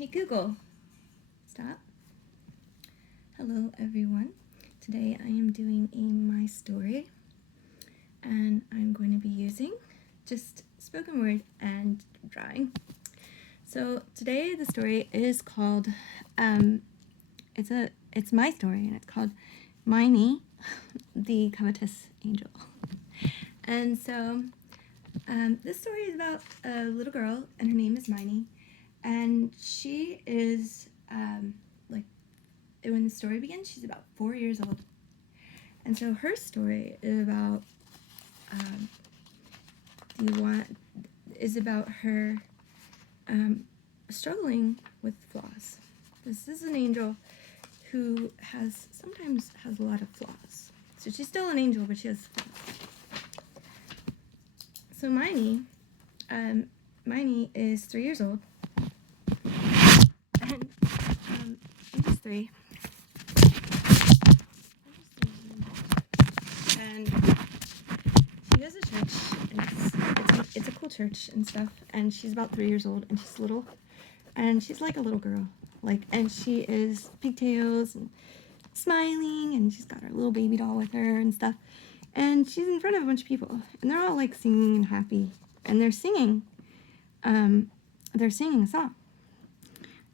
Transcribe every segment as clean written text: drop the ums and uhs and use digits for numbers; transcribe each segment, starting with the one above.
Hey Google, stop. Hello everyone. Today I am doing a my story and I'm going to be using just spoken word and drawing. So today the story is called it's my story and it's called Hermione, the Covetous Angel. And so this story is about a little girl and her name is Hermione. And she is, when the story begins, she's about 4 years old. And so her story is about, her struggling with flaws. This is an angel who sometimes has a lot of flaws. So she's still an angel, but she has flaws. So Hermione is 3 years old. I'm just 3. And she goes to church, and it's a cool church and stuff, and she's about 3 years old, and she's little, and she's like a little girl, and she is pigtails and smiling, and she's got her little baby doll with her and stuff, and she's in front of a bunch of people, and they're all like singing and happy, and they're singing a song.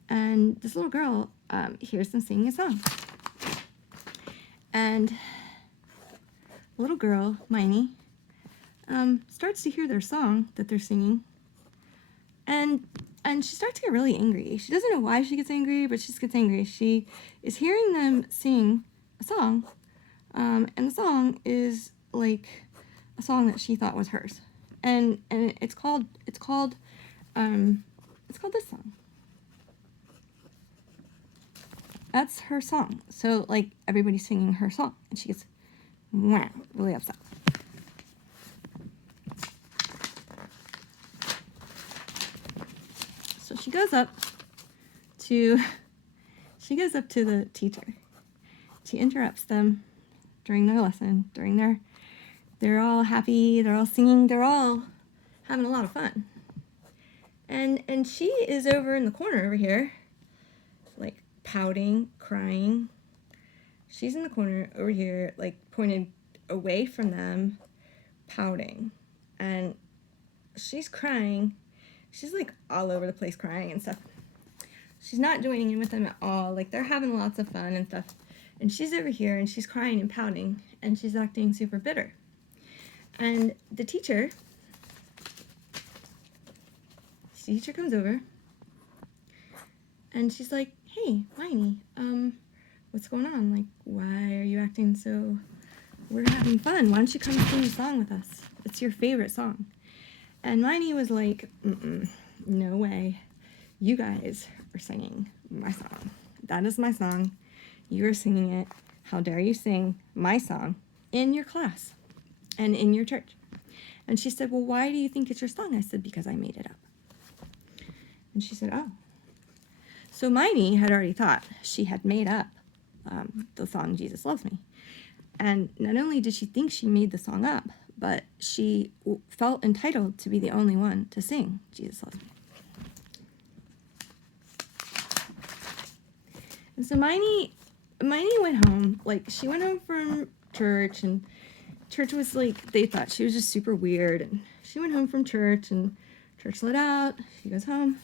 And this little girl hears them singing a song. And the little girl, Hermione, starts to hear their song that they're singing. And she starts to get really angry. She doesn't know why she gets angry, but she just gets angry. She is hearing them sing a song. And the song is like a song that she thought was hers. And it's called this song. That's her song. So, everybody's singing her song. And she gets, really upset. So she goes up to the teacher. She interrupts them during their lesson, they're all happy, they're all singing, they're all having a lot of fun. And she is over in the corner over here, pouting, crying. She's in the corner over here, pointed away from them, pouting. And she's crying. She's, all over the place crying and stuff. She's not joining in with them at all. They're having lots of fun and stuff. And she's over here, and she's crying and pouting, and she's acting super bitter. And the teacher comes over, and she's like, "Hey, Hermione, what's going on? Why are you acting so... We're having fun. Why don't you come sing a song with us? It's your favorite song." And Hermione was like, "No way. You guys are singing my song. That is my song. You are singing it. How dare you sing my song in your class and in your church?" And she said, "Well, why do you think it's your song?" I said, "Because I made it up." And she said, "Oh." So Hermione had already thought she had made up the song Jesus Loves Me. And not only did she think she made the song up, but she felt entitled to be the only one to sing Jesus Loves Me. And so Hermione went home. She went home from church, and church was they thought she was just super weird. And she went home from church, and church let out. She goes home.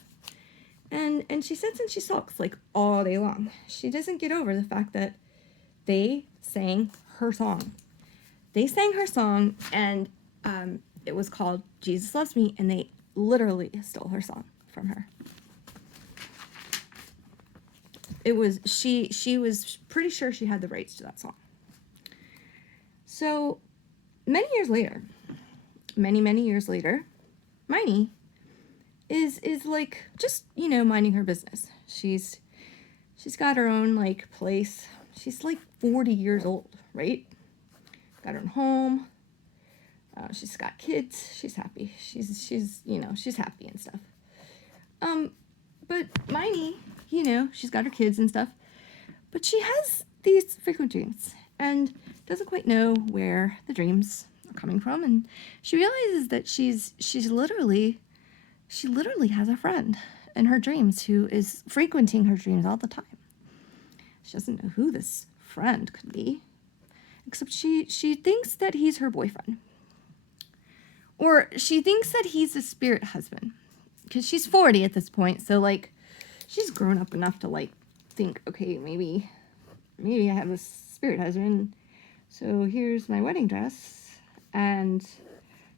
And she sits and she sulks all day long. She doesn't get over the fact that they sang her song. They sang her song, and it was called Jesus Loves Me, and they literally stole her song from her. It was, she was pretty sure she had the rights to that song. So many years later, Hermione is just, minding her business. She's got her own place. She's 40 years old, right? Got her own home. She's got kids. She's happy. She's happy and stuff. But Hermione, she's got her kids and stuff, but she has these frequent dreams and doesn't quite know where the dreams are coming from. And she realizes that she literally has a friend, in her dreams who is frequenting her dreams all the time. She doesn't know who this friend could be, except she thinks that he's her boyfriend. Or she thinks that he's a spirit husband, because she's 40 at this point, so, like, she's grown up enough to, like, think, okay, maybe I have a spirit husband, so here's my wedding dress, and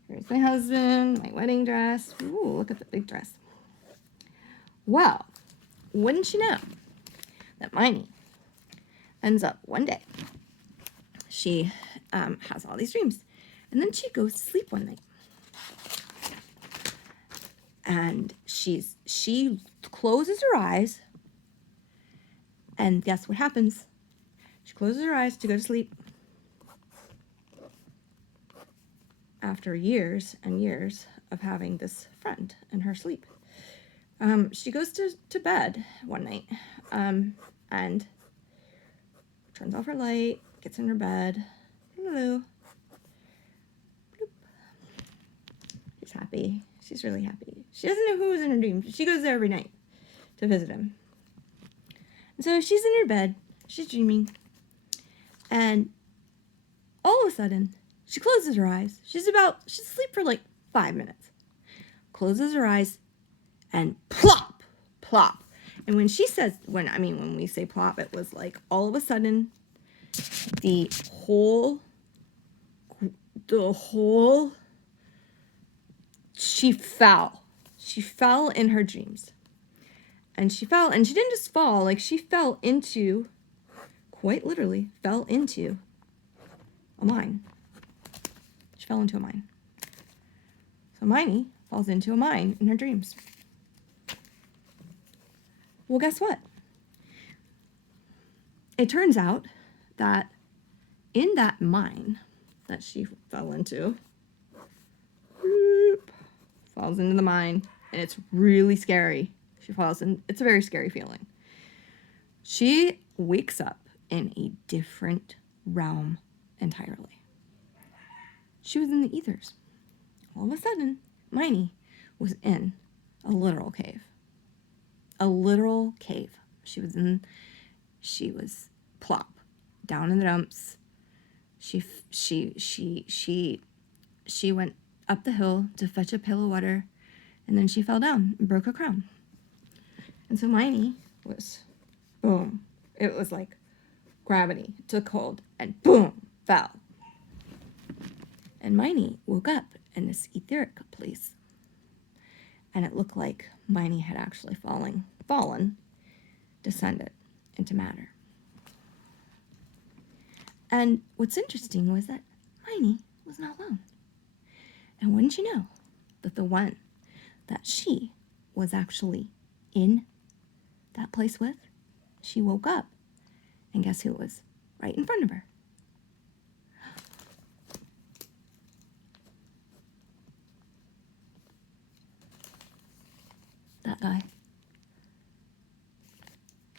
here's my husband, my wedding dress. Ooh, look at the big dress. Well, wouldn't you know that Hermione ends up one day, she has all these dreams, and then she goes to sleep one night. And she closes her eyes, and guess what happens? She closes her eyes to go to sleep. After years and years of having this friend in her sleep. She goes to bed one night, and turns off her light, gets in her bed. Hello. Bloop. She's happy. She's really happy. She doesn't know who was in her dreams. She goes there every night to visit him. And so she's in her bed. She's dreaming. And all of a sudden, she closes her eyes. She's asleep for like 5 minutes. Closes her eyes and plop, plop. And when she says, when we say plop, it was like all of a sudden the whole, she fell. She fell in her dreams. And she fell, and she didn't just fall, like she fell into, quite literally, fell into a mine. She fell into a mine. So Hermione falls into a mine in her dreams. Well, guess what? It turns out that in that mine that she fell into, falls into the mine, and it's really scary. She falls in, it's a very scary feeling. She wakes up in a different realm entirely. She was in the ethers. All of a sudden, Hermione was in a literal cave. A literal cave. She was plop, down in the dumps. She went up the hill to fetch a pail of water, and then she fell down and broke her crown. And so Hermione was, boom. It was like gravity took hold and boom, fell. And Hermione woke up in this etheric place. And it looked like Hermione had actually fallen, descended into matter. And what's interesting was that Hermione was not alone. And wouldn't you know that the one that she was actually in that place with, she woke up, and guess who was right in front of her? That guy.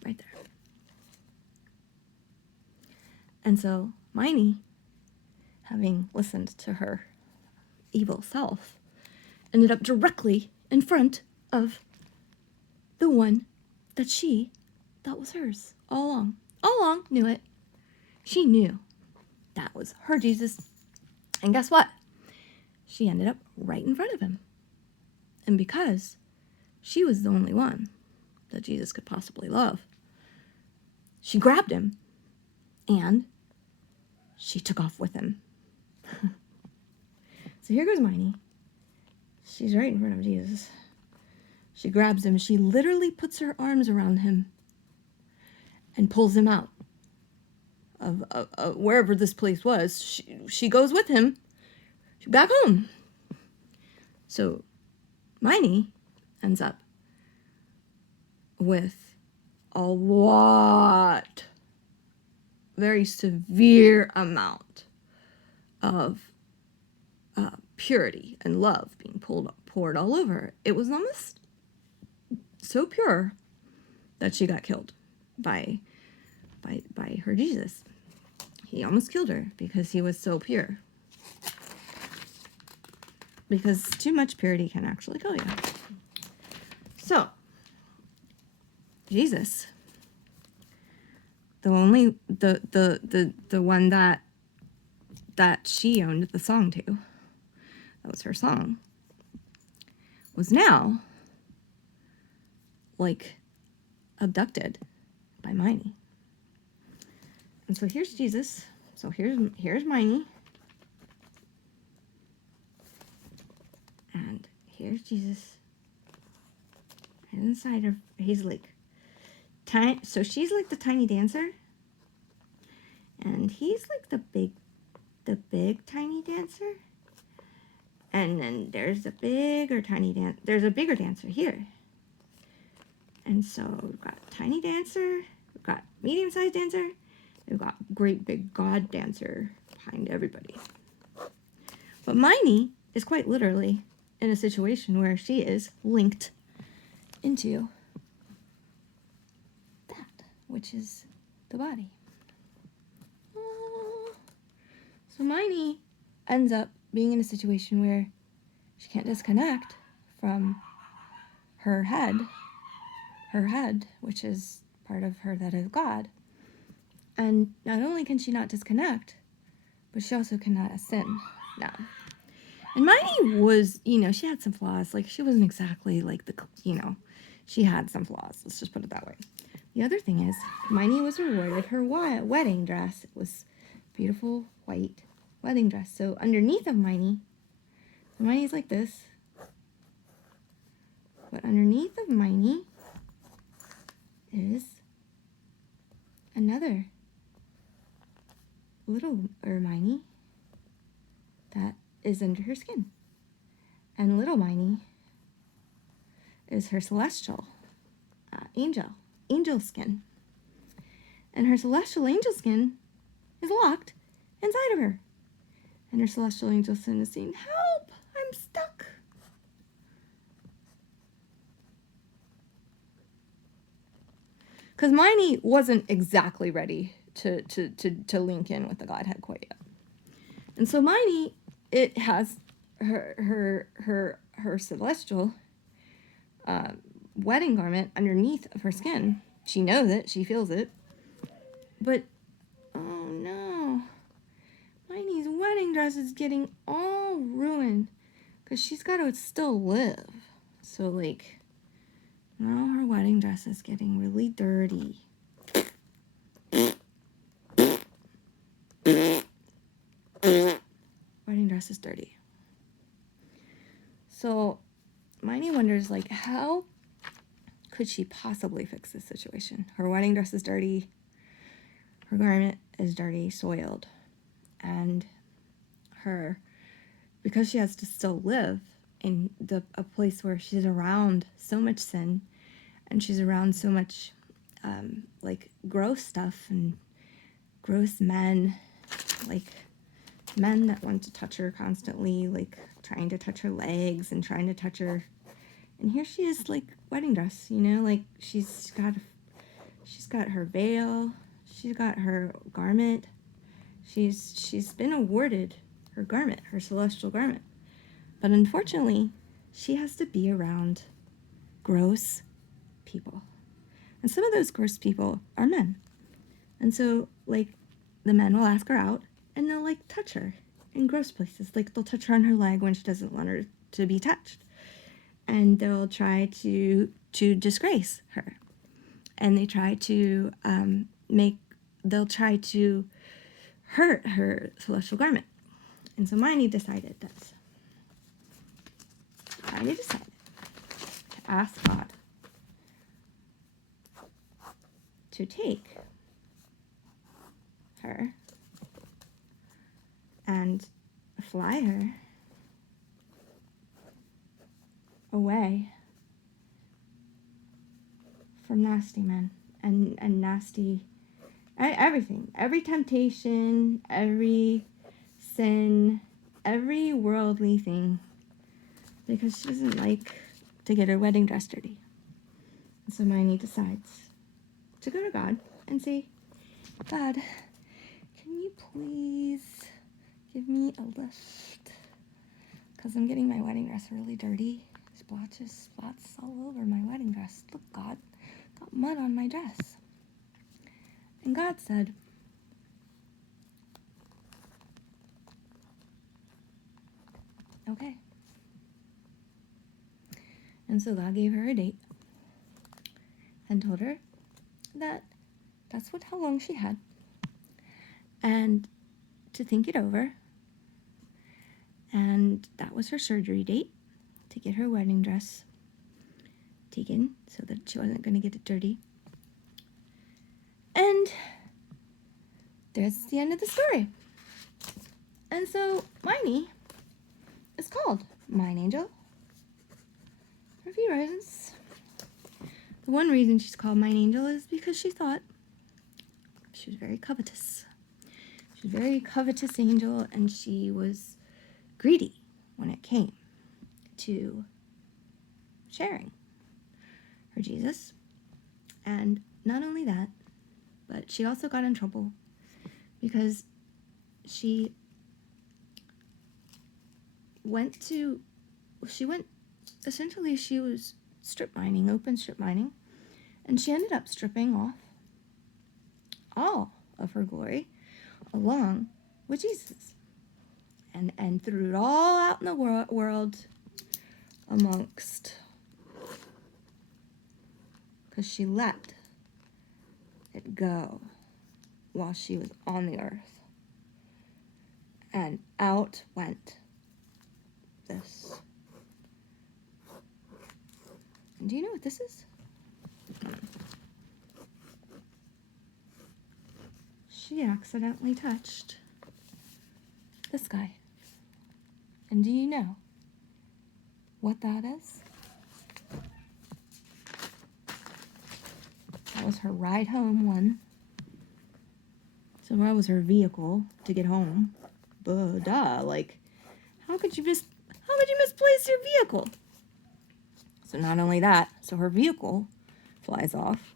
Right there. And so Hermione, having listened to her evil self, ended up directly in front of the one that she thought was hers all along. All along, knew it. She knew that was her Jesus. And guess what? She ended up right in front of him. And because she was the only one that Jesus could possibly love, she grabbed him and she took off with him. So here goes Hermione. She's right in front of Jesus. She grabs him. She literally puts her arms around him and pulls him out of wherever this place was. She goes with him back home. So Hermione ends up with a lot, very severe amount of purity and love being poured all over her. It was almost so pure that she got killed by her Jesus. He almost killed her because he was so pure. Because too much purity can actually kill you. So, Jesus, the one that she owned the song to, that was her song, was now like abducted by Hermione. And so here's Jesus. So here's Hermione. And here's Jesus. And inside her, he's like tiny. So she's like the tiny dancer. And he's like the big tiny dancer. And then there's a bigger dancer here. And so we've got tiny dancer, we've got medium-sized dancer, we've got great big God dancer behind everybody. But Hermione is quite literally in a situation where she is linked into that, which is the body. So Hermione ends up being in a situation where she can't disconnect from her head, which is part of her that is God. And not only can she not disconnect, but she also cannot sin now. And Hermione was, she had some flaws. Like, she wasn't exactly like she had some flaws. Let's just put it that way. The other thing is, Hermione was awarded her wedding dress. It was beautiful white wedding dress. So underneath of Hermione's like this. But underneath of Hermione is another little Hermione that is under her skin. And little Hermione is her celestial angel skin. And her celestial angel skin is locked inside of her. And her celestial angel skin is saying, "Help! I'm stuck." Because Hermione wasn't exactly ready to link in with the Godhead quite yet. And so Hermione, it has her celestial wedding garment underneath of her skin. She knows it. She feels it. But, oh no. Hermione's wedding dress is getting all ruined. Because she's got to still live. So, now her wedding dress is getting really dirty. Wedding dress is dirty. So, Hermione wonders, how could she possibly fix this situation? Her wedding dress is dirty. Her garment is dirty, soiled. And because she has to still live in a place where she's around so much sin, and she's around so much, gross stuff and gross men, men that want to touch her constantly, trying to touch her legs and trying to touch her. And here she is, wedding dress, she's got her veil, she's got her garment, she's been awarded her garment, her celestial garment. But unfortunately, she has to be around gross people. And some of those gross people are men. And so, the men will ask her out, and they'll, touch her in gross places. They'll touch her on her leg when she doesn't want her to be touched. And they'll try to disgrace her. And they try to they'll try to hurt her celestial garment. And so Hermione decided this. Hermione decided to ask God to take her and fly her away from nasty men and nasty everything, every temptation, every sin, every worldly thing, because she doesn't like to get her wedding dress dirty. And so Hermione decides to go to God and say, "God, can you please give me a lift? Because I'm getting my wedding dress really dirty. Spots all over my wedding dress. Look, God, got mud on my dress. And God said, okay. And so God gave her a date and told her that that's how long she had, and to think it over. And that was her surgery date, to get her wedding dress taken so that she wasn't going to get it dirty. And there's the end of the story. And so Hermione is called Mine Angel for a few reasons. The one reason she's called Mine Angel is because she thought she was very covetous. She was a very covetous angel, and she was greedy when it came to sharing her Jesus. And not only that, but she also got in trouble because she was strip mining, open strip mining, and she ended up stripping off all of her glory along with Jesus, and threw it all out in the world amongst, because she let it go while she was on the earth. And out went this. And do you know what this is? She accidentally touched this guy. And do you know what that is? That was her ride home one. So that was her vehicle to get home. Duh, like, how could you misplace your vehicle? So not only that, so her vehicle flies off.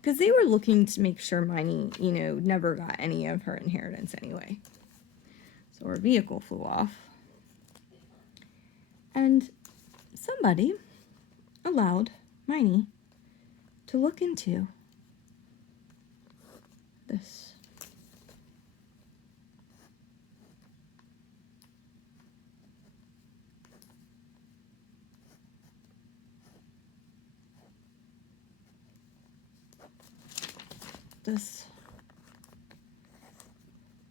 Because they were looking to make sure Hermione, never got any of her inheritance anyway. So her vehicle flew off. And somebody allowed Hermione to look into this. This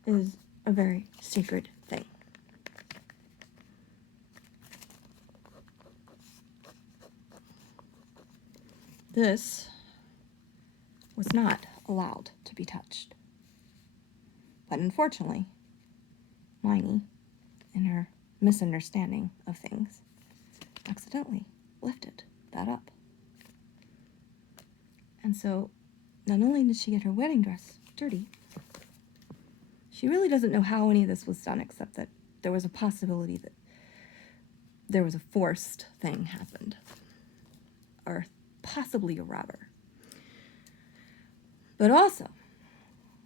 is a very sacred thing. This was not allowed to be touched. But unfortunately, Hermione, in her misunderstanding of things, accidentally lifted that up. And so, not only did she get her wedding dress dirty, she really doesn't know how any of this was done, except that there was a possibility that there was a forced thing happened, or possibly a robber. But also,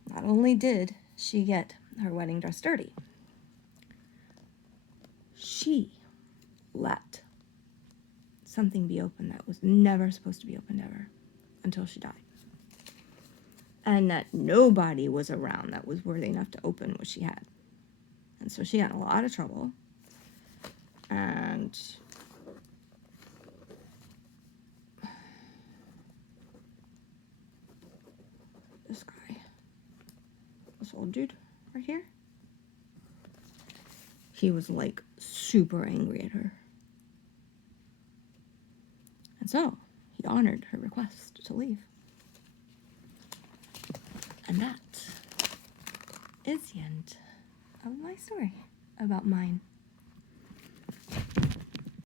not only did she get her wedding dress dirty, she let something be open that was never supposed to be opened ever until she died. And that nobody was around that was worthy enough to open what she had. And so she got in a lot of trouble. And this guy, this old dude right here, he was like super angry at her. And so he honored her request to leave. And that is the end of my story about Mine